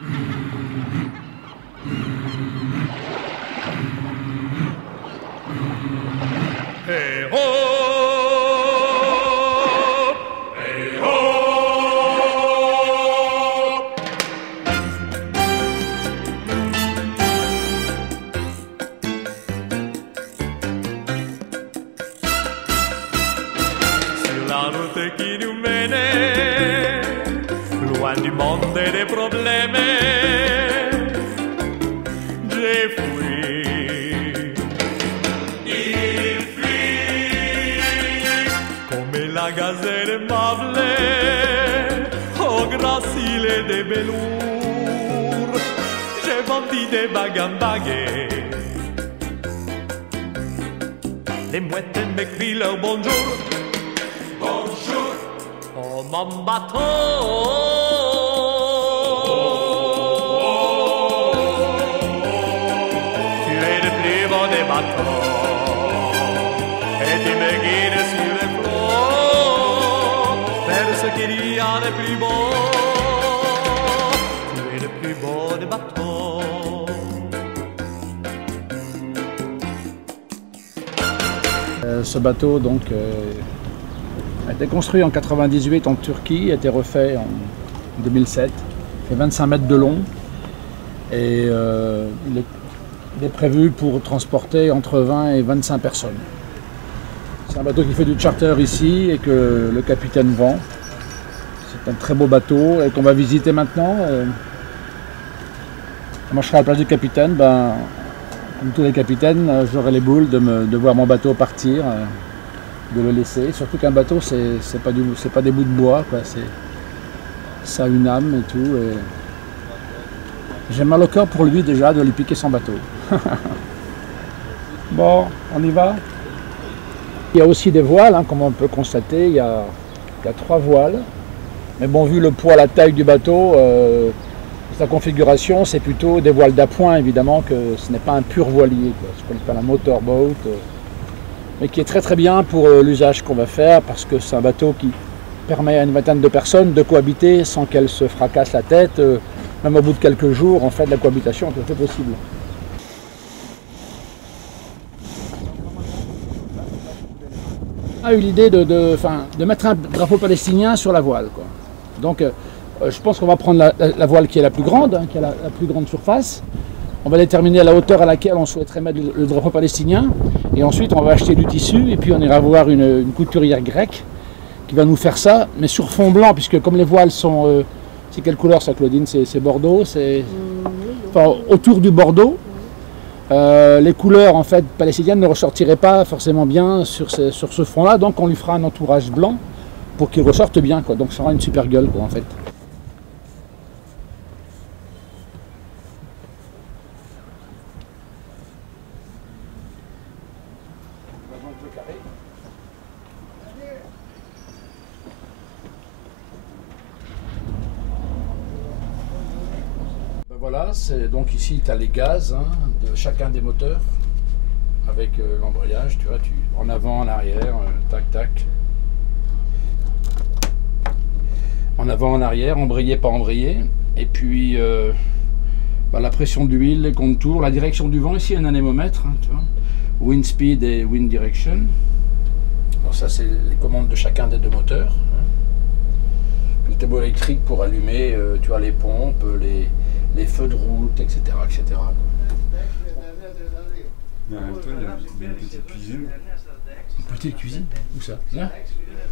Hey ho! Hey ho! Sur la route qui nous menait, loin du monde et des problèmes, j'ai fui. La gazelle aimable, au gracile des velours, j'ai vendu des bagues en bagues. Les mouettes m'écrient leur bonjour. Bonjour. Oh mon bateau. Tu es le plus beau des bateaux. Et tu me guides sur les ce qu'il y a de plus beau, tu es le plus beau des bateaux. Ce bateau donc a été construit en 98 en Turquie, a été refait en 2007, il fait 25 mètres de long et il est prévu pour transporter entre 20 et 25 personnes. C'est un bateau qui fait du charter ici et que le capitaine vend. C'est un très beau bateau et qu'on va visiter maintenant. Moi je serai à la place du capitaine, comme tous les capitaines, j'aurai les boules de voir mon bateau partir, de le laisser. Surtout qu'un bateau c'est pas des bouts de bois, quoi. Ça a une âme et tout. J'ai mal au cœur pour lui déjà de lui piquer son bateau. Bon, on y va. Il y a aussi des voiles, hein, comme on peut constater, il y a 3 voiles. Mais bon, vu le poids, la taille du bateau, sa configuration, c'est plutôt des voiles d'appoint, évidemment, que ce n'est pas un pur voilier, quoi, ce qu'on appelle un motorboat, mais qui est très très bien pour l'usage qu'on va faire, parce que c'est un bateau qui permet à une vingtaine de personnes de cohabiter sans qu'elles se fracassent la tête, même au bout de quelques jours, en fait, la cohabitation est tout à fait possible. A eu l'idée de mettre un drapeau palestinien sur la voile, quoi. Donc je pense qu'on va prendre la voile qui est la plus grande, hein, qui a la plus grande surface. On va déterminer la hauteur à laquelle on souhaiterait mettre le drapeau palestinien. Et ensuite on va acheter du tissu et puis on ira voir une couturière grecque qui va nous faire ça, mais sur fond blanc, puisque comme les voiles sont... c'est quelle couleur ça, Claudine? C'est bordeaux, c'est... Enfin, autour du bordeaux. Les couleurs en fait palestiniennes ne ressortiraient pas forcément bien sur ce fond-là, donc on lui fera un entourage blanc pour qu'il ressorte bien, quoi. Donc ça aura une super gueule, quoi, en fait. Voilà, donc ici tu as les gaz, hein, de chacun des moteurs avec l'embrayage, tu vois, en avant, en arrière, tac tac. En avant, en arrière, embrayé, pas embrayé. Et puis la pression d'huile, les contours, la direction du vent. Ici un anémomètre, hein, tu vois. Wind speed et wind direction. Alors ça c'est les commandes de chacun des 2 moteurs. Hein. Puis le tableau électrique pour allumer, tu vois, les pompes, les feux de route, etc. etc. Il y a une petite cuisine. Une petite cuisine? Où ça? Là?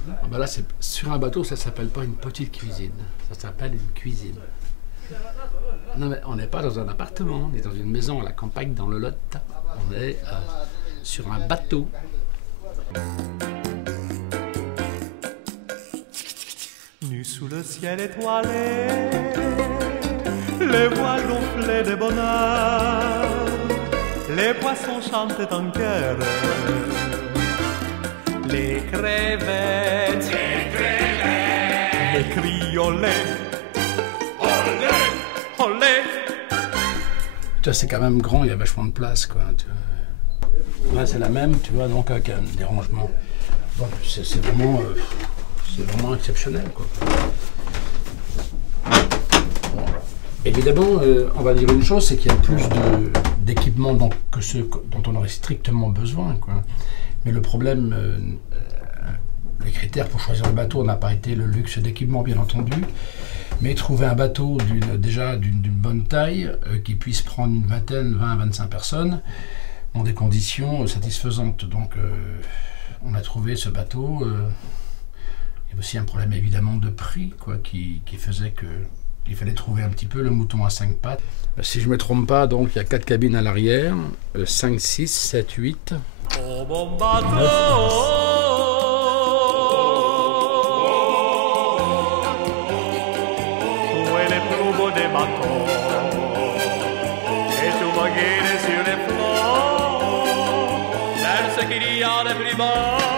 Ah là, sur un bateau, ça ne s'appelle pas une petite cuisine. Ça s'appelle une cuisine. Non, mais on n'est pas dans un appartement. On est dans une maison à la campagne, dans le Lot. On est sur un bateau. Nu sous le ciel étoilé, les voiles gonflées de bonheur, les poissons chantent en chœur, les crevettes, les cris olé, olé, olé. Tu vois, c'est quand même grand, il y a vachement de place, quoi. Tu vois. Là, c'est la même, tu vois, donc avec un dérangement. Bon, c'est vraiment exceptionnel, quoi. Bon, Évidemment, on va dire une chose, c'est qu'il y a plus d'équipements que ceux dont on aurait strictement besoin, quoi. Mais le problème, les critères pour choisir le bateau n'a pas été le luxe d'équipement, bien entendu, mais trouver un bateau d'une bonne taille, qui puisse prendre une vingtaine, 20, 25 personnes, dans des conditions satisfaisantes. Donc, on a trouvé ce bateau. Il y a aussi un problème évidemment de prix, quoi, qui faisait qu'il fallait trouver un petit peu le mouton à 5 pattes. Si je ne me trompe pas, donc il y a 4 cabines à l'arrière, 5, 6, 7, 8. Oh mon bateau, tu es le plus beau des bateaux, et tu vas guider sur les flots, vers ce qu'il y a de plus bas.